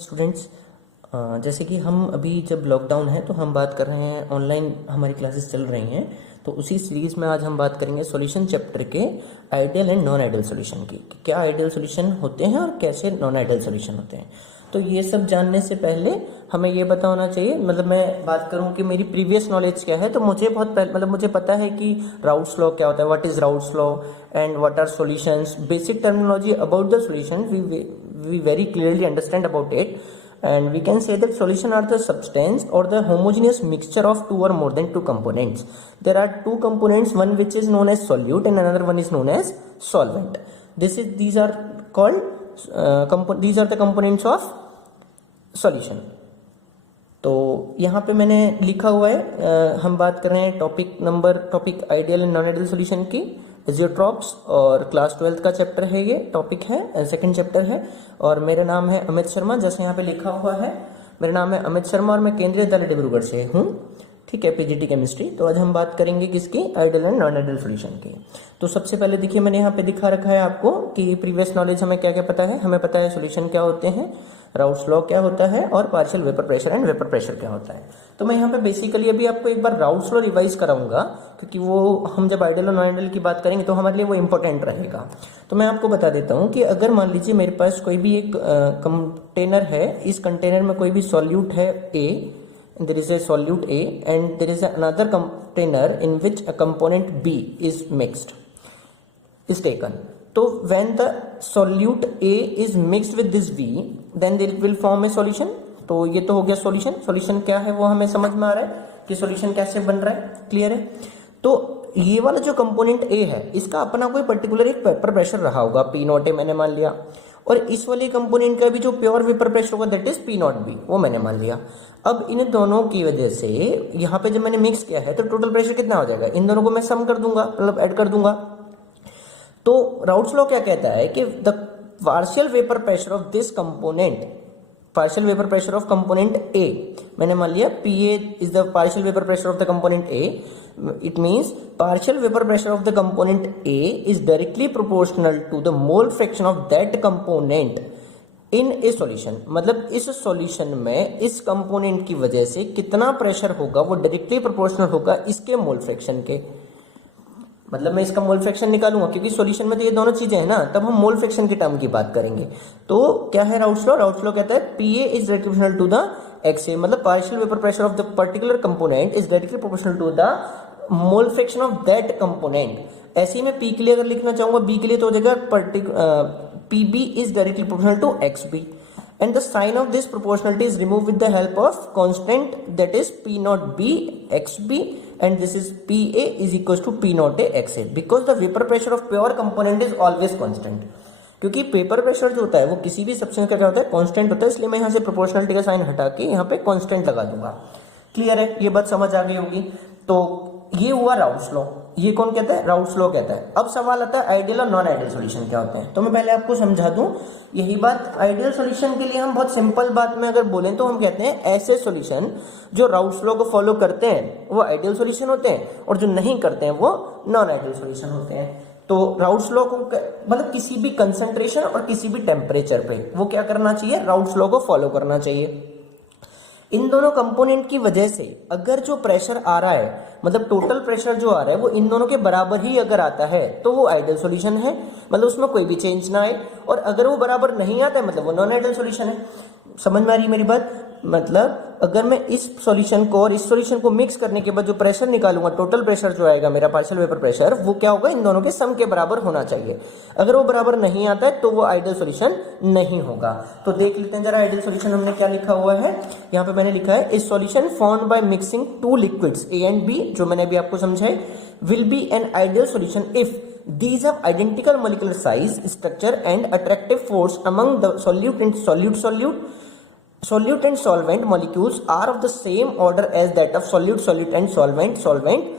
Students, जैसे कि हम अभी जब लॉकडाउन है तो हम बात कर रहे हैं, ऑनलाइन हमारी क्लासेस चल रही हैं। तो उसी सीरीज़ में आज हम बात करेंगे सॉल्यूशन चैप्टर के ideal and non ideal solution की, कि क्या आइडियल सॉल्यूशन होते हैं और कैसे नॉन आइडियल सॉल्यूशन होते हैं। तो ये सब जानने से पहले हमें ये पता होना चाहिए, मतलब मैं बात करूं कि मेरी प्रीवियस नॉलेज क्या है। तो मुझे मुझे पता है कि राउट्स लॉ क्या होता है, what is Raoult's law and what are solutions, basic terminology about the solution we very clearly understand about it, and we can say that solution are the substance or the homogeneous mixture of two or more than two components. There are two components, one which is known as solute and another one is known as solvent. These are called these are the components of solution. तो यहाँ पे मैंने लिखा हुआ है, हम बात कर रहे हैं topic ideal and non ideal solution की, जियोट्रॉप्स, और क्लास 12th का चैप्टर है, ये टॉपिक है, सेकंड चैप्टर है। और मेरा नाम है अमित शर्मा, जैसे यहाँ पे लिखा हुआ है, मेरा नाम है अमित शर्मा और मैं केंद्रीय विद्यालय डिब्रूगढ़ से हूँ, ठीक है, पीजीटी केमिस्ट्री। तो आज हम बात करेंगे किसकी, ideal and non ideal solution की। तो सबसे पहले देखिए, मैंने यहाँ पे दिखा रखा है आपको कि प्रीवियस नॉलेज हमें क्या क्या पता है। हमें पता है सॉल्यूशन क्या होते हैं, राउट्स लॉ क्या होता है, और partial vapour pressure and vapour pressure क्या होता है। तो मैं यहाँ पे बेसिकली अभी आपको एक बार राउट्स लॉ रिवाइज कराऊंगा, क्योंकि वो हम जब आइडियल और नॉन आइडियल की बात करेंगे तो हमारे लिए वो इंपॉर्टेंट रहेगा। तो मैं आपको बता देता हूँ कि अगर मान लीजिए मेरे पास कोई भी एक कंटेनर है, इस कंटेनर में कोई भी सॉल्यूट है A, there is a solute A and there is another container in which a component B is is taken. So when the solute A is mixed with this B, then they will form a solution. तो ये तो हो गया solution. Solution क्या है वो हमें समझ में आ रहा है कि सॉल्यूशन कैसे बन रहा है, क्लियर है। तो ये वाला जो कंपोनेंट A है, इसका अपना कोई पर्टिकुलर एक वेपर प्रेशर रहा होगा, P0 A मैंने मान लिया, और इस वाले कंपोनेंट का भी जो प्योर वेपर प्रेशर होगा दैट इज P0 B, वो मैंने मान लिया। अब इन दोनों की वजह से यहाँ पे जब मैंने मिक्स किया है तो टोटल प्रेशर कितना हो जाएगा, इन दोनों को मैं सम कर दूंगा, मतलब ऐड कर दूंगा। तो राउट्स लॉ क्या कहता है कि the partial vapour pressure of this component, partial vapour pressure of component A, मैंने मान लिया PA is the partial vapour pressure of the component A, it means partial vapor pressure of the component A is directly proportional to the mole fraction of that component in a solution। मतलब इस solution में इस component की वजह से कितना pressure होगा वो डायरेक्टली प्रोपोर्शनल होगा इसके मोल फ्रैक्शन के। मतलब मैं इसका मोल फ्रैक्शन निकालूंगा, क्योंकि सॉल्यूशन में तो ये दोनों चीजें हैं ना, तब हम मोल फ्रैक्शन के टर्म की बात करेंगे। तो क्या है राउट्स लॉ, राउट्स लॉ कहता है PA is directly proportional to the XA, मतलब partial vapour pressure of the particular component is directly proportional to the mole fraction of that component. ऐसे ही मैं P के लिए अगर लिखना चाहूंगा, B के लिए तो हो जाएगा PB is directly proportional to XB, and the sign of this proportionality is removed with the help of constant, that is P0 B XB, and this is PA is equals to P0 A XA, because the vapor pressure of pure component is always constant। क्योंकि paper pressure जो होता है वो किसी भी substance का क्या होता है, कांस्टेंट होता है, इसलिए मैं यहाँ से प्रोपोर्शनलिटी का साइन हटा के यहाँ पे कांस्टेंट लगा दूंगा। क्लियर है, ये बात समझ आ गई होगी। तो ये हुआ राउट्स लॉ, ये कौन कहता है, राउट्स लॉ कहता है। अब सवाल आता है आइडियल और नॉन आइडियल सॉल्यूशन क्या होते हैं। तो मैं पहले आपको समझा दूं यही बात। आइडियल सॉल्यूशन के लिए हम बहुत सिंपल बात में अगर बोलें तो हम कहते हैं ऐसे सॉल्यूशन जो राउट्स लॉ को फॉलो करते हैं वो आइडियल सॉल्यूशन होते हैं, और जो नहीं करते हैं वो नॉन आइडियल सॉल्यूशन होते हैं। तो राउट्स लॉ को मतलब किसी भी कंसंट्रेशन और किसी भी टेम्परेचर पे वो क्या करना चाहिए, राउट्स लॉ को फॉलो करना चाहिए। इन दोनों कंपोनेंट की वजह से अगर जो प्रेशर आ रहा है, मतलब टोटल प्रेशर जो आ रहा है वो इन दोनों के बराबर ही अगर आता है तो वो आइडियल सॉल्यूशन है, मतलब उसमें कोई भी चेंज ना आए। और अगर वो बराबर नहीं आता है मतलब वो नॉन आइडियल सॉल्यूशन है। समझ में आ रही है मेरी बात। मतलब अगर मैं इस सॉल्यूशन को और इस सॉल्यूशन को मिक्स करने के बाद जो प्रेशर निकालूंगा, टोटल प्रेशर जो आएगा मेरा पार्शियल वेपर प्रेशर, वो क्या होगा, इन दोनों के सम के बराबर होना चाहिए। अगर वो बराबर नहीं आता है तो वो आइडियल सॉल्यूशन नहीं होगा। तो देख लेते हैं जरा आइडियल सॉल्यूशन हमने क्या लिखा हुआ है। यहाँ पे मैंने लिखा है इस solution formed by mixing two liquids A and B, जो मैंने अभी आपको समझाई, will be N ideal solution if these have identical molecular size, structure and attractive force among the solute and solute and solvent molecules are of the same order as that of solute and solvent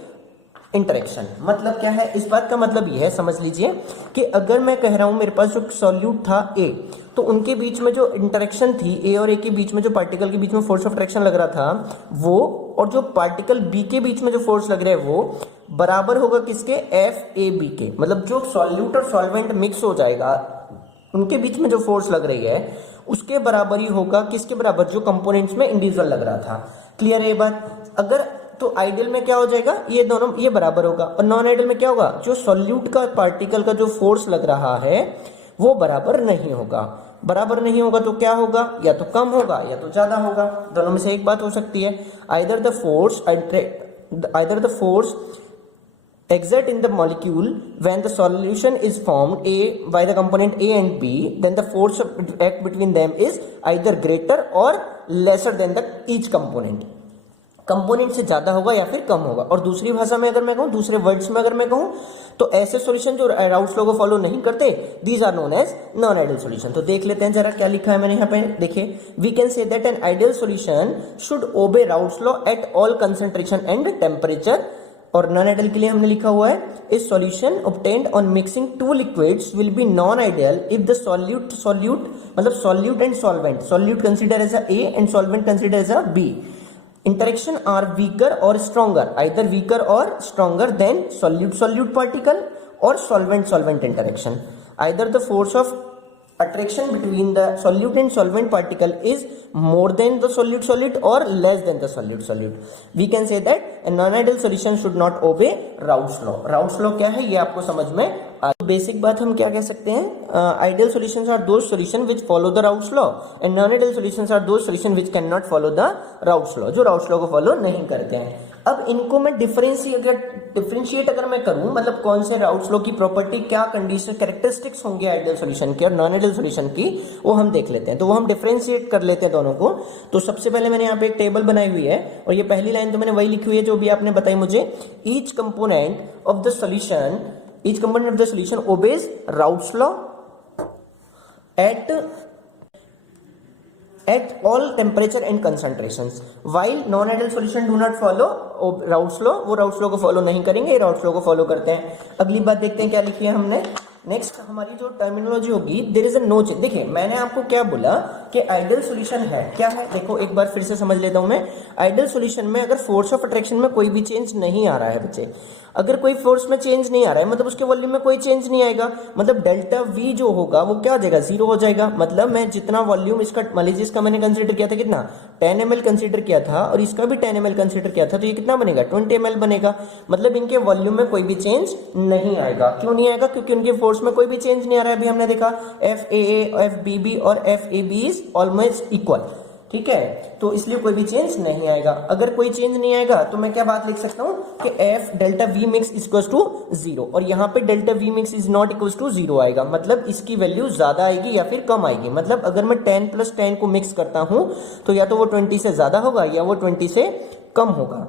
interaction. मतलब क्या है, इस बात का मतलब ये है, समझ लीजिए कि अगर मैं कह रहा हूं मेरे पास जो सॉल्यूट था A, तो उनके बीच में जो इंटरेक्शन थी A और A के बीच में, जो पार्टिकल के बीच में फोर्स ऑफ अट्रैक्शन लग रहा था वो, और जो पार्टिकल B के बीच में जो फोर्स लग रहा है वो बराबर होगा किसके, FAB के। मतलब जो सॉल्यूट और सॉल्वेंट मिक्स हो जाएगा उनके बीच में जो फोर्स लग रही है उसके बराबर ही होगा, किसके बराबर, जो कंपोनेंट्स में इंडिविजुअल लग रहा था। क्लियर है ये बात? अगर तो आइडियल में क्या हो जाएगा, ये दोनों ये बराबर होगा, और नॉन आइडियल में क्या होगा, जो सॉल्यूट का पार्टिकल का जो फोर्स लग रहा है वो बराबर नहीं होगा। बराबर नहीं होगा तो क्या होगा, या तो कम होगा या तो ज्यादा होगा, दोनों में से एक बात हो सकती है। Either the force exert in the molecule when the solution is formed by the component A and B, then the force of act between them is either greater or lesser than the each component. Component से ज्यादा होगा या फिर कम होगा। और दूसरी भाषा में अगर मैं कहूं, दूसरे वर्ड्स में अगर मैं कहूं, तो ऐसे सॉल्यूशन जो राउट्स लॉ को फॉलो नहीं करते, these are known as non ideal solution. तो देख लेते हैं जरा क्या लिखा है मैंने यहाँ पे, देखिए, we can say that an ideal solution should obey Raoult's law at all concentration and temperature. और नॉन आइडियल के लिए हमने लिखा हुआ है, इस solution obtained on mixing two liquids will be non ideal if the solute मतलब solute and solvent, solute consider as a A and solvent consider as a B, interaction are weaker or stronger, either weaker or stronger than solute particle or solvent interaction. Either the force of attraction between the solute and solvent particle is more than the solute or less than the solute. We can say that a non-ideal solution should not obey Raoult's law. Raoult's law क्या है ये आपको समझ में आ, basic बात हम क्या कह सकते हैं, ideal solutions are those solution which follow the Raoult's law and non ideal solutions are those solution which can not follow the Raoult's law, जो राउल्ट्स लॉ को फॉलो नहीं करते हैं। अब इनको मैं डिफरेंशिएट अगर मैं करूं, मतलब कौन से राउल्ट्स लॉ की प्रॉपर्टी, क्या कंडीशन कैरेक्टरिस्टिक्स होंगे आइडियल सॉल्यूशन की और नॉन आइडियल सॉल्यूशन की, वो हम देख लेते हैं। तो वो हम डिफरेंशिएट कर लेते हैं दोनों को। तो सबसे पहले मैंने यहाँ पे एक टेबल बनाई हुई है, और ये पहली लाइन तो मैंने वही लिखी हुई है जो भी आपने बताई मुझे, each component of the solution each component of the solution obeys Raoult's law at all temperature and concentrations, while non-ideal solution do not follow Raoult's law, वो Raoult's law को फॉलो नहीं करेंगे, Raoult's law को follow करते हैं। अगली बात देखते हैं क्या लिखी है हमने। नेक्स्ट हमारी जो टर्मिनोलॉजी होगी, there is a no change. देखिए मैंने आपको क्या बोला कि आइडियल सॉल्यूशन है, क्या है, देखो एक बार फिर से समझ लेता हूं मैं। आइडियल सॉल्यूशन में अगर फोर्स ऑफ अट्रैक्शन में कोई भी चेंज नहीं आ रहा है बच्चे, अगर कोई फोर्स में चेंज नहीं आ रहा है मतलब उसके वॉल्यूम में कोई चेंज नहीं आएगा, मतलब डेल्टा वी जो होगा वो क्या हो जाएगा, जीरो हो जाएगा। मतलब मैं जितना वॉल्यूम इसका, मान लीजिए इसका मैंने कंसीडर किया था कितना, 10 ml कंसीडर किया था, और इसका भी 10 ml कंसीडर किया था, तो ये कितना बनेगा, 20 ml बनेगा। मतलब इनके वॉल्यूम में कोई भी चेंज नहीं आएगा। क्यों नहीं आएगा, क्योंकि उनके फोर्स में कोई भी चेंज नहीं आ रहा है। अभी हमने देखा FAA, FBB और FAB इज ऑलमोस्ट इक्वल, ठीक है, तो इसलिए कोई भी चेंज नहीं आएगा। अगर कोई चेंज नहीं आएगा तो मैं क्या बात लिख सकता हूं कि F delta V mix equals to 0, और यहाँ पे delta V mix is not equals to 0 आएगा, मतलब इसकी वैल्यू ज्यादा आएगी या फिर कम आएगी। मतलब अगर मैं 10 + 10 को मिक्स करता हूं तो या तो वो 20 से ज्यादा होगा या वो 20 से कम होगा।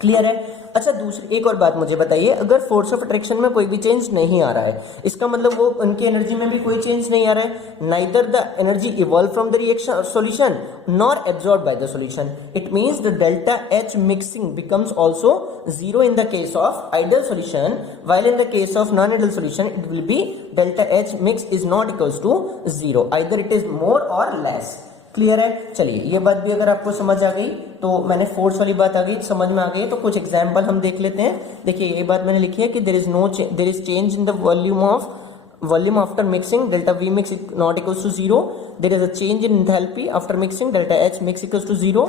क्लियर है? अच्छा दूसरी एक और बात मुझे बताइए, अगर फोर्स ऑफ अट्रैक्शन में कोई भी चेंज नहीं आ रहा है, इसका मतलब वो उनकी एनर्जी में भी कोई चेंज नहीं आ रहा है। Neither the energy evolve from the reaction solution nor absorb by the solution, it means the delta H mixing becomes also 0 in the case of ideal solution, while in the case of non ideal solution it will be delta H mix is not equals to 0, either it is more or less. Clear है? चलिए ये बात भी अगर आपको समझ आ गई, तो मैंने फोर्स वाली बात आ गई, समझ में आ गई, तो कुछ एग्जांपल हम देख लेते हैं। देखिए ये बात मैंने लिखी है कि there is change in the volume after mixing, delta V mix not equals to 0, there is a change in enthalpy after mixing, delta H mix equals to 0,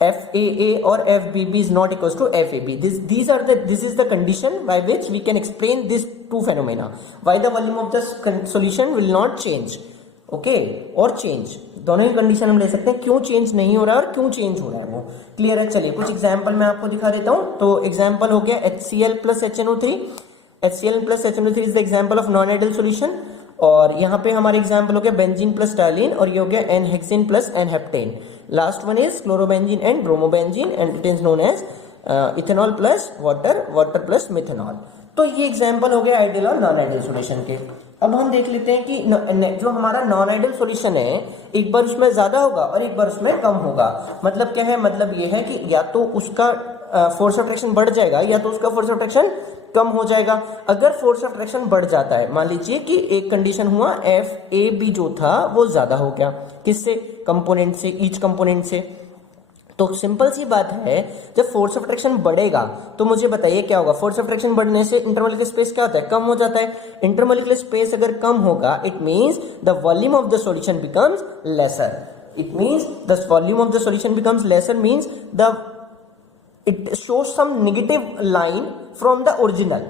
FAA और FBB is not equals to FAB. This is the condition by which we can explain these two phenomena. Why the volume of the solution will not change, okay, और change, दोनों ही condition हम ले सकते हैं, क्यों change नहीं हो रहा है और क्यों चेंज हो रहा है वो। क्लियर है? चलिए कुछ एग्जांपल मैं आपको दिखा देता हूं। तो एग्जांपल हो गया HCl + HNO3, HCl + HNO3 is the example of non ideal solution. और यहाँ पे हमारे एग्जांपल हो गया बेंजीन + स्टाइलिन, और ये हो गया n hexane + n heptane. Last one is chlorobenzene and bromobenzene, and it is known as ethanol + water, water + methanol. तो ये एग्जांपल हो गया आइडियल और नॉन आइडियल सॉल्यूशन के। अब हम देख लेते हैं कि जो हमारा नॉन आइडियल सॉल्यूशन है, एक बार उसमें ज्यादा होगा और एक बार उसमें कम होगा। मतलब क्या है, मतलब ये है कि या तो उसका फोर्स ऑफ अट्रैक्शन बढ़ जाएगा या तो उसका फोर्स ऑफ अट्रैक्शन कम हो जाएगा। अगर फोर्स ऑफ अट्रैक्शन बढ़ जाता है, मान लीजिए कि एक कंडीशन हुआ FAB जो था वो ज्यादा हो गया, किससे, कंपोनेंट से, ईच कंपोनेंट से, तो सिंपल सी बात है, जब फोर्स ऑफ अट्रैक्शन बढ़ेगा तो मुझे बताइए क्या होगा। फोर्स ऑफ अट्रैक्शन बढ़ने से इंटरमॉलिक्यूलर स्पेस क्या होता है, कम हो जाता है। इंटरमॉलिक्यूलर स्पेस अगर कम होगा, it means the volume of the solution becomes lesser. It means the volume of the solution becomes lesser means the it shows some negative line from the original.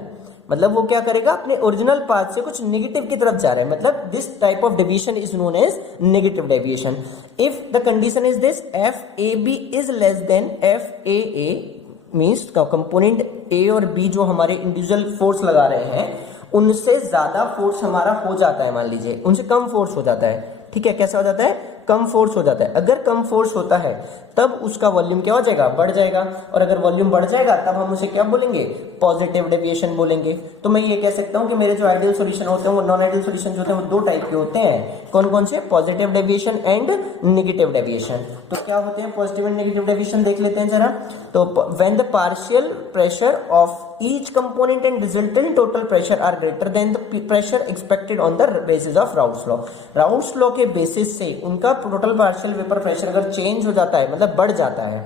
मतलब वो क्या करेगा, अपने ओरिजिनल पाथ से कुछ नेगेटिव की तरफ जा रहा है। मतलब this type of deviation is known as negative deviation. If the condition is this, F A B is less than F A A, means component A और बी जो हमारे इंडिविजुअल फोर्स लगा रहे हैं उनसे ज्यादा फोर्स हमारा हो जाता है, मान लीजिए उनसे कम फोर्स हो जाता है। ठीक है, कैसा हो जाता है, कम फोर्स हो जाता है। अगर कम फोर्स होता है तब उसका वॉल्यूम क्या हो जाएगा, बढ़ जाएगा। और अगर वॉल्यूम बढ़ जाएगा तब हम उसे क्या बोलेंगे, पॉजिटिव डेविएशन बोलेंगे। तो मैं ये कह सकता हूं कि मेरे जो आइडियल सॉल्यूशन होते हैं वो नॉन आइडियल सॉल्यूशन जो होते हैं वो दो टाइप के होते हैं। कौन कौन से, positive deviation and negative deviation. तो क्या होते हैं पॉजिटिव एंड नेगेटिव डेविएशन, देख लेते हैं जरा। तो when the partial pressure of each component and resultant total pressure are greater than the pressure expected on the basis of Raoult's law। Raoult's law के बेसिस से उनका टोटल पार्शियल वेपर प्रेशर अगर change हो जाता है, मतलब बढ़ जाता है,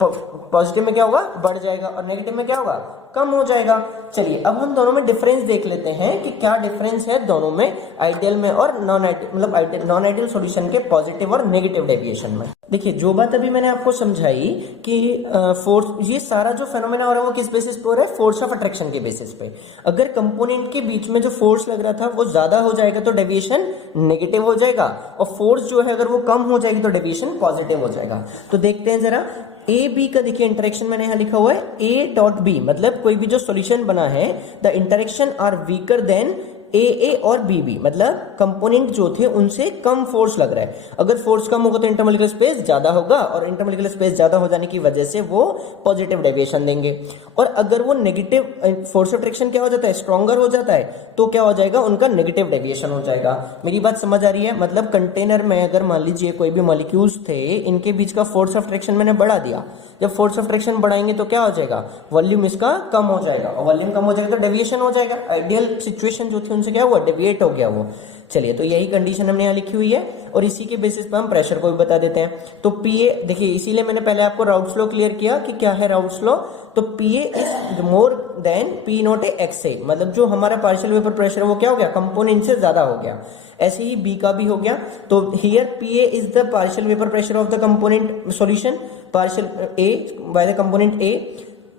पॉजिटिव में क्या होगा, बढ़ जाएगा, और नेगेटिव में क्या होगा, कम हो जाएगा। चलिए अब हम दोनों में डिफरेंस देख लेते हैं कि क्या डिफरेंस है दोनों में, आइडियल में और नॉन आइडियल, मतलब नॉन आइडियल सॉल्यूशन के पॉजिटिव और नेगेटिव डेविएशन में। देखिए जो बात अभी मैंने आपको समझाई कि फोर्स, ये सारा जो फेनोमेना हो रहा है वो किस बेसिस पे हो रहा है, फोर्स ऑफ अट्रैक्शन के बेसिस पे। अगर कंपोनेंट के बीच में जो फोर्स लग रहा था वो ज्यादा हो जाएगा तो डेविएशन नेगेटिव हो जाएगा, और फोर्स जो है अगर वो कम हो जाएगी तो डेविएशन पॉजिटिव हो जाएगा। तो देखते हैं जरा, ए बी का देखिए इंटरेक्शन मैंने यहां लिखा हुआ है ए डॉट बी, मतलब कोई भी जो सॉल्यूशन बना है, the interaction are weaker than A और बी, मतलब कंपोनेंट जो थे उनसे कम फोर्स लग रहा है। अगर फोर्स कम होगा तो इंटरमॉलिक्यूलर स्पेस ज्यादा होगा, और इंटरमॉलिक्यूलर स्पेस ज्यादा हो जाने की वजह से वो पॉजिटिव डेविएशन देंगे। और अगर वो नेगेटिव, फोर्स ऑफ अट्रैक्शन क्या हो जाता है, स्ट्रॉन्गर हो जाता है, तो क्या हो जाएगा, उनका नेगेटिव डेविएशन हो जाएगा। मेरी बात समझ आ रही है। मतलब कंटेनर में अगर मान लीजिए कोई भी मॉलिक्यूल्स थे, इनके बीच का फोर्स ऑफ अट्रैक्शन मैंने बढ़ा दिया, जब फोर्स ऑफ अट्रैक्शन बढ़ाएंगे तो क्या हो जाएगा, वॉल्यूम इसका कम हो जाएगा, और वॉल्यूम कम हो जाएगा तो डेविएशन हो जाएगा। आइडियल सिचुएशन जो थी उनसे क्या हुआ, डेविएट हो गया वो। चलिए तो यही कंडीशन हमने यहाँ लिखी हुई है, और इसी के बेसिस पे हम प्रेशर को भी बता देते हैं। तो पीए देखिए, इसीलिए मैंने पहले आपको राउट्स लॉ क्लियर किया कि क्या है राउट्स लॉ। तो PA is more than P nought A X A, मतलब जो हमारा पार्शियल वेपर प्रेशर है वो क्या हो गया, कंपोनेंट से ज्यादा हो गया। ऐसे ही बी का भी हो गया। तो here PA is the partial vapour pressure of the component solution, partial A by the component A,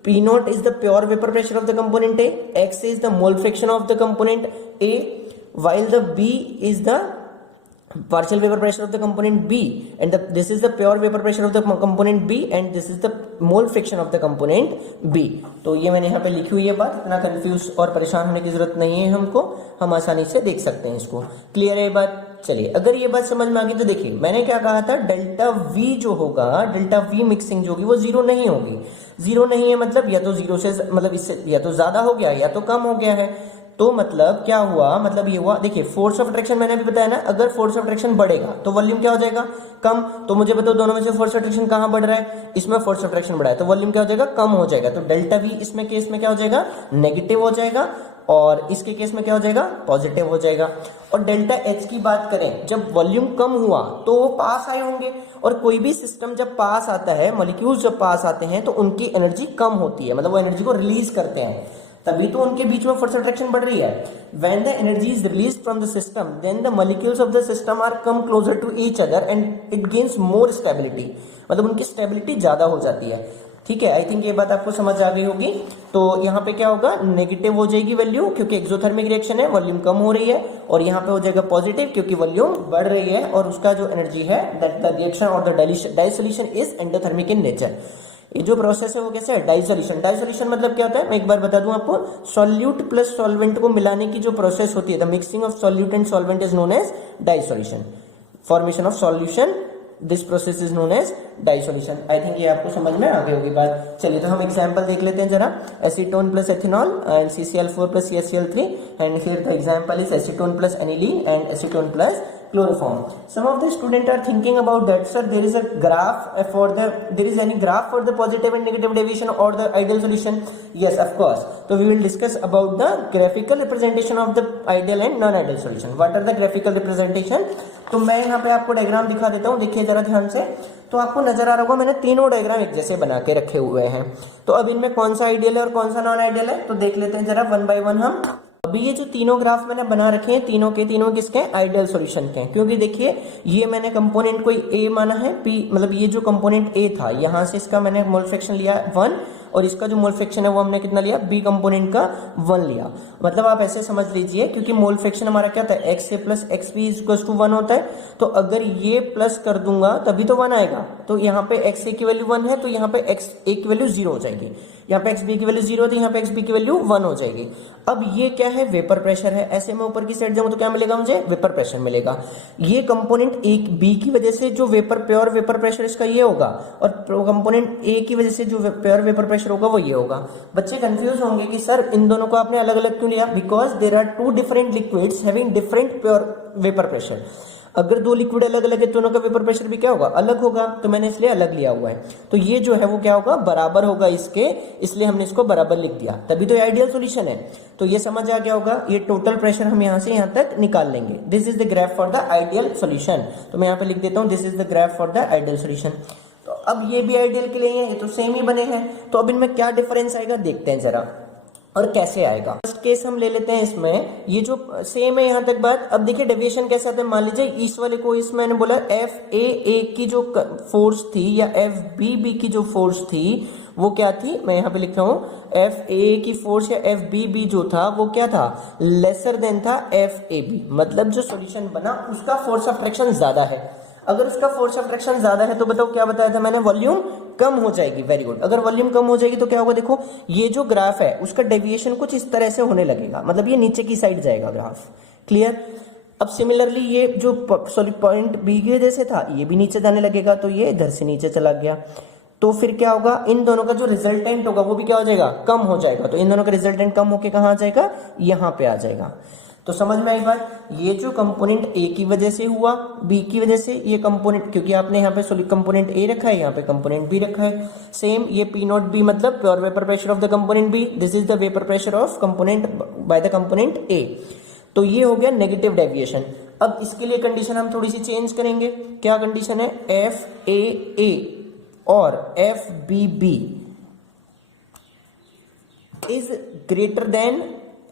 P naught is the pure vapor pressure of the component A, X is the mole fraction of the component A, while the B is the partial vapor pressure of the component B, and this is the pure vapor pressure of the component B, and this is the mole fraction of the component B। तो ये मैंने यहाँ पे लिखी हुई है बात, इतना कंफ्यूज और परेशान होने की जरूरत नहीं है हमको, हम आसानी से देख सकते हैं इसको। क्लियर है ये बात। चलिए अगर ये बात समझ में आ गई तो देखिए मैंने क्या कहा था, डेल्टा V जो होगा, डेल्टा V मिक्सिंग जो होगी वो जीरो नहीं होगी। जीरो नहीं है मतलब या तो जीरो से, मतलब इससे या तो ज्यादा हो गया या तो कम हो गया है। तो मतलब क्या हुआ, मतलब ये हुआ, देखिए फोर्स ऑफ अट्रैक्शन मैंने अभी बताया ना, अगर फोर्स ऑफ अट्रैक्शन बढ़ेगा तो वॉल्यूम क्या हो जाएगा, कम। तो मुझे बताओ दोनों में से फोर्स ऑफ अट्रैक्शन कहां बढ़ रहा है, इसमें फोर्स ऑफ अट्रैक्शन बढ़ा है, तो वॉल्यूम क्या हो जाएगा, कम हो जाएगा। तो डेल्टा वी इसमें केस में क्या हो जाएगा, नेगेटिव हो जाएगा, और इसके केस में क्या हो जाएगा, पॉजिटिव हो जाएगा। और डेल्टा एच की बात करें, जब वॉल्यूम कम हुआ तो वो पास आए होंगे, और कोई भी सिस्टम जब पास आता है, मॉलिक्यूल्स जब पास आते हैं तो उनकी एनर्जी कम होती है, मतलब वो एनर्जी को रिलीज करते हैं, तभी तो उनके बीच में फोर्स अट्रैक्शन बढ़ रही है। When the energy is released from the system, then the molecules of the system are come closer to each other and it gains more stability, मतलब उनकी स्टेबिलिटी ज्यादा हो जाती है। ठीक है, आई थिंक ये बात आपको समझ आ गई होगी। तो यहाँ पे क्या होगा, नेगेटिव हो जाएगी वैल्यू क्योंकि एक्सोथर्मिक रिएक्शन है, वॉल्यूम कम हो रही है, और यहाँ पे हो जाएगा पॉजिटिव क्योंकि वॉल्यूम बढ़ रही है, और उसका जो एनर्जी है, दैट द रिएक्शन और the dissolution is endothermic in nature. ये जो प्रोसेस है वो कैसे है, डाइसोल्यूशन। डाइसोल्यूशन मतलब क्या होता है, मैं एक बार बता दूं आपको, सॉल्यूट प्लस सॉल्वेंट को मिलाने की जो प्रोसेस होती है, the mixing of solute and solvent is known as dissolution. Formation of solution, this process is known as dissolution. I think ये आपको समझ में आ गई होगी बात। चलिए तो हम एग्जांपल देख लेते हैं जरा। Acetone plus ethanol and CCl4 plus CaCl3, and here the example is acetone plus aniline and acetone plus chloroform. Some of the students are thinking about that, sir, there is a graph for the, there is any graph for the positive and negative deviation or the ideal solution? Yes, of course. So we will discuss about the graphical representation of the ideal and non-ideal solution. What are the graphical representation? तो मैं यहाँ पे आपको diagram दिखा देता हूँ, देखिए जरा ध्यान से। तो आपको नजर आ रहा होगा मैंने तीनों डायग्राम एक जैसे बना के रखे हुए हैं। तो अब इनमें कौन सा आइडियल है और कौन सा नॉन आइडियल है, तो देख लेते हैं जरा वन बाय वन हम। अभी ये जो तीनों ग्राफ मैंने बना रखे हैं, तीनों के तीनों किसके, आइडियल सॉल्यूशन के हैं। क्योंकि देखिए ये मैंने कंपोनेंट कोई ए माना है, पी मतलब ये जो कंपोनेंट ए था, यहां से इसका मैंने मोल फ्रैक्शन लिया 1 और इसका जो मोल फ्रैक्शन है वो हमने कितना लिया, बी कंपोनेंट का 1 लिया। मतलब आप ऐसे समझ लीजिए, क्योंकि मोल फ्रैक्शन हमारा क्या था, X A plus X B equal to 1 होता है। तो अगर ये प्लस कर दूंगा तभी तो 1 आएगा। तो यहाँ पे एक्स ए की वैल्यू 1 है, तो यहाँ पे एक्स ए की वैल्यू 0 हो जाएगी। यहाँ पे एक्स बी की वैल्यू 0 तो यहाँ पे एक्स बी की वैल्यू 1 हो जाएगी। अब ये क्या है, वेपर प्रेशर है। ऐसे में ऊपर की साइड जाऊं तो क्या मिलेगा मुझे, वेपर प्रेशर मिलेगा। ये कंपोनेंट ए बी की वजह से जो वेपर प्योर वेपर प्रेशर इसका ये होगा, और कंपोनेंट ए की वजह से जो प्योर वेपर प्रेशर होगा वो ये होगा। बच्चे कंफ्यूज होंगे कि सर इन दोनों को आपने अलग अलग क्यों लिया, because there are two different liquids having different pure vapour pressure. अगर दो लिक्विड अलग अलग है, दोनों का वेपर प्रेशर भी क्या होगा, अलग होगा। तो मैंने इसलिए अलग लिया हुआ है। तो ये जो है वो क्या होगा, बराबर होगा इसके, इसलिए हमने इसको बराबर लिख दिया, तभी तो ये आइडियल सॉल्यूशन है। तो ये समझ आ गया होगा। ये टोटल प्रेशर हम यहाँ से यहाँ तक निकाल लेंगे। This is the graph for the ideal solution. तो मैं यहाँ पे लिख देता हूँ, this is the graph for the ideal solution. तो अब ये भी आइडियल के लिए है, ये तो सेम ही बने हैं। तो अब इनमें क्या डिफरेंस आएगा देखते हैं जरा, और कैसे आएगा। फर्स्ट केस हम ले लेते हैं, इसमें ये जो सेम है यहाँ तक बात। अब देखिए डेविएशन कैसे आता है, मान लीजिए इस वाले को, इसमें मैंने बोला एफ ए की जो फोर्स थी या एफ बी की जो फोर्स थी वो क्या थी, मैं यहाँ पे लिख रहा हूँ, एफ ए की फोर्स या एफ बी जो था वो क्या था, लेसर देन था एफ ए बी। मतलब जो सॉल्यूशन बना उसका फोर्स ऑफ अट्रैक्शन ज्यादा है। अगर उसका फोर्स ऑफ अट्रैक्शन ज्यादा है तो बताओ क्या बताया था मैंने, वॉल्यूम कम हो जाएगी। Very good. अगर वॉल्यूम कम हो जाएगी तो क्या होगा, देखो ये जो ग्राफ है उसका डेविएशन कुछ इस तरह से होने लगेगा, मतलब ये नीचे की साइड जाएगा ग्राफ। क्लियर। अब सिमिलरली ये जो पॉइंट बी के जैसे था ये भी नीचे जाने लगेगा, तो ये इधर से नीचे चला गया। तो फिर क्या होगा, इन दोनों का जो रिजल्टेंट होगा वो भी क्या हो जाएगा, कम हो जाएगा। तो इन दोनों का रिजल्टेंट कम होकर कहाँ आ जाएगा, यहाँ पे आ जाएगा। तो समझ में आई बात। ये जो कंपोनेंट ए की वजह से हुआ, बी की वजह से, ये कंपोनेंट, क्योंकि आपने यहाँ पे कंपोनेंट ए रखा है, यहाँ पे कंपोनेंट बी रखा है। सेम ये पी नॉट बी मतलब pure vapour pressure of the component B, this is the vapour pressure of component by the component A. तो ये हो गया नेगेटिव डेविएशन। अब इसके लिए कंडीशन हम थोड़ी सी चेंज करेंगे। क्या कंडीशन है, एफ ए और F B is greater than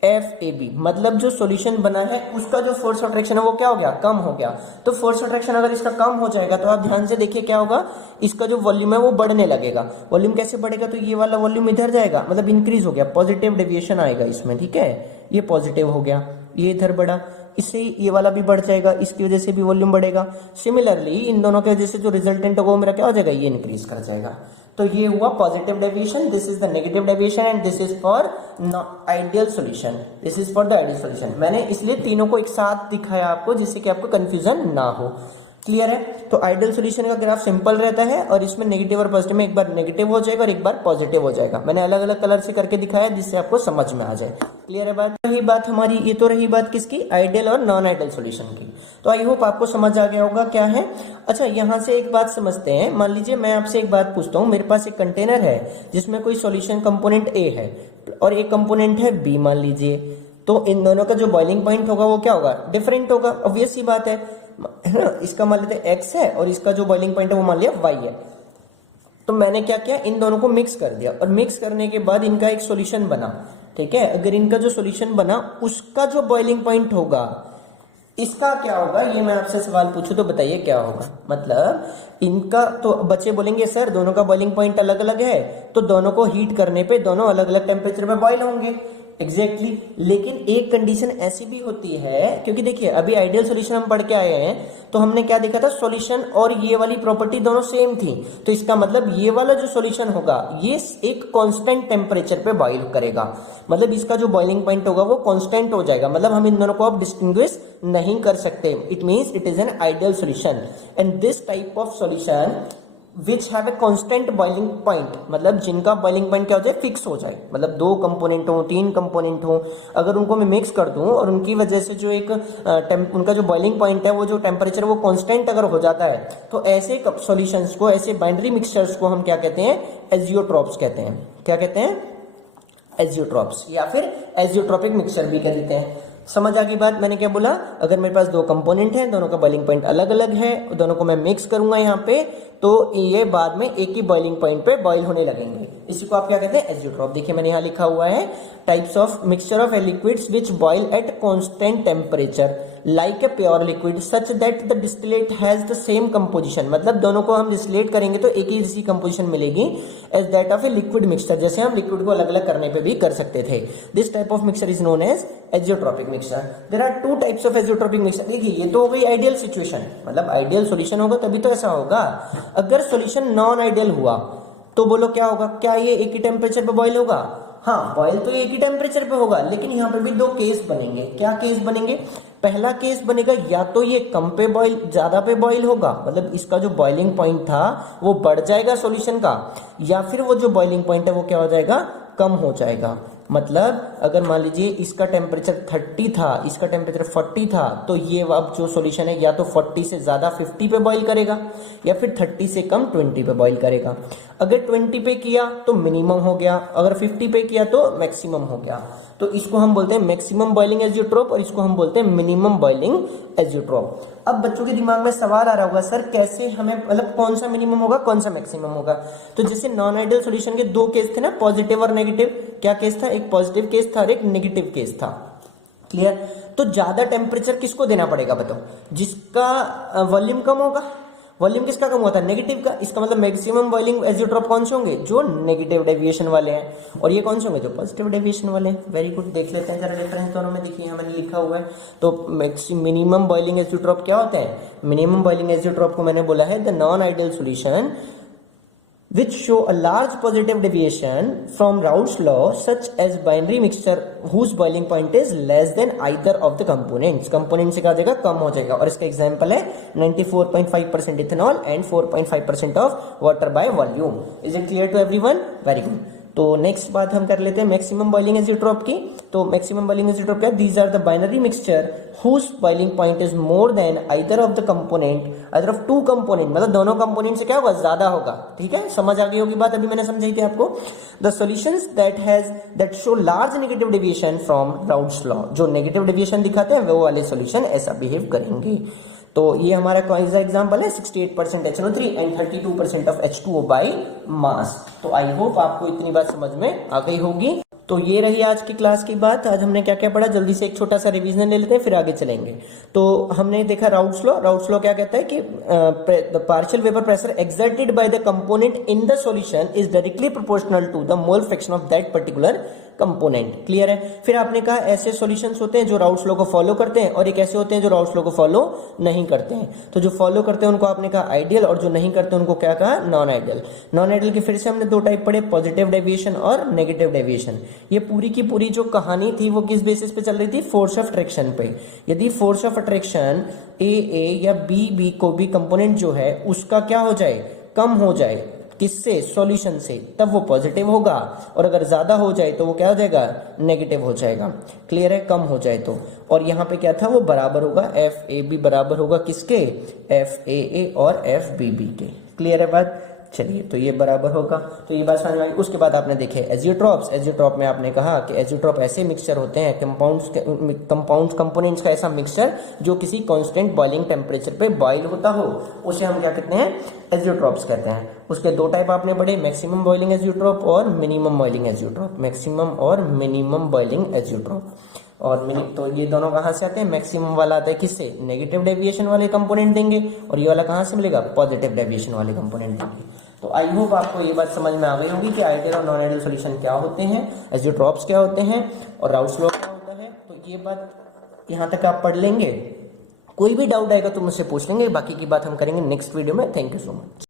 F A B. मतलब जो सॉल्यूशन बना है उसका जो फोर्स ऑफ अट्रैक्शन है वो क्या हो गया, कम हो गया। तो फोर्स ऑफ अट्रैक्शन अगर इसका कम हो जाएगा तो आप ध्यान से देखिए क्या होगा, इसका जो वॉल्यूम है वो बढ़ने लगेगा। वॉल्यूम कैसे बढ़ेगा, तो ये वाला वॉल्यूम इधर जाएगा, मतलब इंक्रीज हो गया, पॉजिटिव डेविएशन आएगा इसमें। ठीक है, ये पॉजिटिव हो गया, ये इधर बढ़ा, इससे ये वाला भी बढ़ जाएगा, इसकी वजह से भी वॉल्यूम बढ़ेगा। सिमिलरली इन दोनों के वजह से जो रिजल्टेंट होगा वो मेरा क्या हो जाएगा, ये इंक्रीज कर जाएगा। तो ये हुआ positive deviation, this is the negative deviation and this is for ideal solution, this is for the ideal solution. मैंने इसलिए तीनों को एक साथ दिखाया आपको, जिससे कि आपको कंफ्यूजन ना हो। क्लियर है। तो आइडियल सॉल्यूशन का ग्राफ सिंपल रहता है और इसमें नेगेटिव और पॉजिटिव में एक बार नेगेटिव हो जाएगा और एक बार पॉजिटिव हो जाएगा। मैंने अलग अलग कलर से करके दिखाया जिससे आपको समझ में आ जाए। क्लियर है बात। रही बात हमारी, ये तो रही बात किसकी, आइडियल और नॉन आइडियल सॉल्यूशन की। तो आई होप आपको समझ आ गया होगा क्या है। अच्छा, यहां से एक बात समझते हैं। मान लीजिए मैं आपसे एक बात पूछता हूँ, मेरे पास एक कंटेनर है जिसमें कोई सॉल्यूशन कंपोनेंट ए है और एक कंपोनेंट है बी मान लीजिए। तो इन दोनों का जो बॉइलिंग पॉइंट होगा वो क्या होगा, डिफरेंट होगा। ऑब्वियस सी बात है ना। इसका मान लेते हैं x है और इसका जो बॉइलिंग पॉइंट है वो मान लिया y है। तो मैंने क्या किया, इन दोनों को मिक्स कर दिया और मिक्स करने के बाद इनका एक सॉल्यूशन बना। ठीक है, अगर इनका जो सॉल्यूशन बना उसका जो बॉइलिंग पॉइंट होगा इसका क्या होगा, ये मैं आपसे सवाल पूछूं तो बताइए क्या होगा। मतलब इनका, तो बच्चे बोलेंगे सर दोनों का बॉइलिंग पॉइंट अलग अलग है तो दोनों को हीट करने पे दोनों अलग अलग टेम्परेचर पे बॉइल होंगे। एग्जैक्टली लेकिन एक कंडीशन ऐसी भी होती है, क्योंकि देखिए अभी आइडियल सॉल्यूशन हम पढ़ के आए हैं तो हमने क्या देखा था, सॉल्यूशन और ये वाली प्रॉपर्टी दोनों सेम थी। तो इसका मतलब ये वाला जो सॉल्यूशन होगा ये एक कांस्टेंट टेम्परेचर पे बॉइल करेगा। मतलब इसका जो बॉइलिंग पॉइंट होगा वो कांस्टेंट हो जाएगा। मतलब हम इन दोनों को अब डिस्टिंग्विश नहीं कर सकते। It means it is an ideal solution and this type of solution which have a constant boiling point, मतलब जिनका बॉइलिंग पॉइंट क्या हो जाए, फिक्स हो जाए, मतलब 2 कंपोनेंट हो, 3 कंपोनेंट हो, अगर उनको मैं मिक्स कर दूं और उनकी वजह से जो एक उनका जो बॉइलिंग पॉइंट है, वो जो टेम्परेचर वो कांस्टेंट अगर हो जाता है, तो ऐसे सॉल्यूशंस को, ऐसे बाइनरी मिक्सचर्स को हम क्या कहते हैं, एजियोट्रॉप्स कहते हैं। क्या कहते हैं, एजियोट्रॉप्स, या फिर एजियोट्रॉपिक मिक्सचर भी कह देते हैं। समझ आ गई बात, मैंने क्या बोला, अगर मेरे पास 2 कंपोनेंट हैं, दोनों का बॉइलिंग पॉइंट अलग अलग है, दोनों को मैं मिक्स करूंगा यहाँ पे, तो ये बाद में एक ही बॉइलिंग पॉइंट पे बॉइल होने लगेंगे, इसी को आप क्या कहते हैं, एजियोट्रॉप। देखिए मैंने यहाँ लिखा हुआ है, types of mixture of liquids which boil at constant temperature like a pure liquid such that the distillate has the same composition, मतलब दोनों को हम डिस्टिलेट करेंगे तो एक ही जैसी कंपोजिशन मिलेगी as that of a liquid mixture, जैसे हम लिक्विड को अलग अलग करने पे भी कर सकते थे। This type of mixture is known as azeotropic mixture. There are 2 types of azeotropic mixture. देखिए ये तो हो गई आइडियल सिचुएशन, मतलब आइडियल सॉल्यूशन होगा तभी तो ऐसा होगा। अगर सॉल्यूशन नॉन आइडियल हुआ तो बोलो क्या होगा, क्या ये एक ही टेम्परेचर पे बॉइल होगा? हाँ, बॉइल तो एक ही टेम्परेचर पे होगा, लेकिन यहाँ पे भी 2 केस बनेंगे। क्या केस बनेंगे? पहला केस बनेगा, या तो ये कम पे बॉइल, ज्यादा पे बॉइल होगा, मतलब इसका जो बॉइलिंग पॉइंट था वो बढ़ जाएगा सॉल्यूशन का, या फिर वो जो बॉइलिंग पॉइंट है वो क्या हो जाएगा, कम हो जाएगा। मतलब अगर मान लीजिए इसका टेम्परेचर 30 था, इसका टेम्परेचर 40 था, तो ये अब जो सॉल्यूशन है या तो 40 से ज्यादा 50 पे बॉइल करेगा, या फिर 30 से कम 20 पे बॉइल करेगा। अगर 20 पे किया तो मिनिमम हो गया, अगर 50 पे किया तो मैक्सिमम हो गया। तो इसको हम बोलते हैं मैक्सिमम बॉइलिंग एजियोट्रोप, और इसको हम बोलते हैं मिनिमम बॉइलिंग एजियोट्रोप। अब बच्चों के दिमाग में सवाल आ रहा होगा, सर कैसे हमें, मतलब कौन सा मिनिमम होगा, कौन सा मैक्सिमम होगा? तो जैसे नॉन आइडियल सॉल्यूशन के 2 केस थे ना, पॉजिटिव और नेगेटिव। क्या केस था? एक पॉजिटिव केस था और एक नेगेटिव केस था। क्लियर? तो ज्यादा टेम्परेचर किसको देना पड़ेगा बताओ? जिसका वॉल्यूम कम होगा। वॉल्यूम किसका कम होता है? नेगेटिव का। इसका मतलब मैक्सिमम बॉइलिंग एजियोट्रोप कौन से होंगे? जो नेगेटिव डेविएशन वाले हैं। और ये कौन से होंगे? जो पॉजिटिव डेविएशन वाले हैं। वेरी गुड, देख लेते हैं जरा डिफरेंस दोनों में। देखिए यहाँ मैंने लिखा हुआ है, तो मिनिमम बॉइलिंग एजियोट्रोप क्या होते हैं? मिनिमम बॉइलिंग एजियोट्रोप को मैंने बोला है the non ideal solution which show a large positive deviation from Raoult's law, such as binary mixture whose boiling point is less than either of the components. component से क्या देगा? कम हो जाएगा। और इसका एग्जांपल है 94.5% ethanol and 4.5% of water by volume. Is it clear to everyone? Very good. तो next बात हम कर लेते हैं मैक्सिमम बॉइलिंग एजियोट्रोप की। तो मैक्सिमम बॉइलिंग एजियोट्रोप क्या? These are the binary mixture whose boiling point is more than either of the component, either of 2 component, मतलब दोनों कंपोनेंट से क्या होगा? ज्यादा होगा। ठीक है, समझ आ गई होगी बात, अभी मैंने समझाई थी आपको। The solutions that show large negative deviation from Raoult's law, जो नेगेटिव डेविएशन दिखाते हैं वो वाले सॉल्यूशन ऐसा बिहेव करेंगे। तो ये हमारा कौन सा एग्जाम्पल है? 68% HNO3 and 32% of H2O by mass. तो आई होप आपको इतनी बात समझ में आ गई होगी। तो ये रही आज की क्लास की बात। आज हमने क्या क्या पढ़ा, जल्दी से एक छोटा सा रिवीजन ले लेते हैं, फिर आगे चलेंगे। तो हमने देखा राउट्स लॉ। राउट्स लॉ क्या कहता है कि the partial vapour pressure exerted by the component in the solution is directly proportional to the mole fraction of that particular component. Clear है? फिर आपने कहा ऐसे सॉल्यूशंस होते हैं जो राउट्स लॉ को फॉलो करते हैं, और एक ऐसे होते हैं जो राउट्स लॉ को फॉलो नहीं करते हैं। तो जो फॉलो करते हैं उनको आपने कहा आइडियल, और जो नहीं करते उनको क्या कहा? Non ideal. नॉन आइडियल के फिर से हमने 2 टाइप पढ़े, पॉजिटिव डेविएशन और नेगेटिव डेविएशन। ये पूरी की पूरी जो कहानी थी वो किस बेसिस पे चल रही थी? फोर्स ऑफ अट्रैक्शन पे। यदि फोर्स ऑफ अट्रैक्शन ए या बी को भी कंपोनेंट जो है उसका क्या हो जाए? कम हो जाए। किससे? सॉल्यूशन से, तब वो पॉजिटिव होगा, और अगर ज्यादा हो जाए तो वो क्या हो जाएगा? नेगेटिव हो जाएगा। क्लियर है? कम हो जाए तो। और यहाँ पे क्या था? वो बराबर होगा, FAB बराबर होगा किसके? FAA और FBB के। क्लियर है बात? चलिए, तो ये बराबर होगा। तो ये बात समझ में आई। उसके बाद आपने देखे एजियोट्रॉप्स। एजियोट्रॉप में आपने कहा कि एजियोट्रॉप ऐसे मिक्सचर होते हैं, कंपाउंड्स कंपोनेंट्स का ऐसा मिक्सचर जो किसी कांस्टेंट बॉइलिंग टेम्परेचर पे बॉइल होता हो, उसे हम क्या कहते हैं? एजियोट्रॉप्स कहते हैं। उसके 2 टाइप आपने पढ़े, मैक्सिमम बॉइलिंग एजियोट्रॉप और मिनिमम बॉइलिंग एजियोट्रॉप। मैक्सिमम और मिनिमम बॉइलिंग एजियोट्रॉप। और तो ये दोनों कहाँ से आते हैं? मैक्सिमम वाला आता है किससे? नेगेटिव डेविएशन वाले कंपोनेंट देंगे, और ये वाला कहाँ से मिलेगा? पॉजिटिव डेविएशन वाले कंपोनेंट देंगे। तो आई होप आपको ये बात समझ में आ गई होगी कि आइडियल और नॉन आइडियल सॉल्यूशन क्या होते हैं, एजियोट्रॉप्स क्या होते हैं, और राउल्ट्स लॉ क्या होता है। तो ये बात यहाँ तक आप पढ़ लेंगे। कोई भी डाउट आएगा तो मुझसे पूछ लेंगे, बाकी की बात हम करेंगे नेक्स्ट वीडियो में। Thank you so much.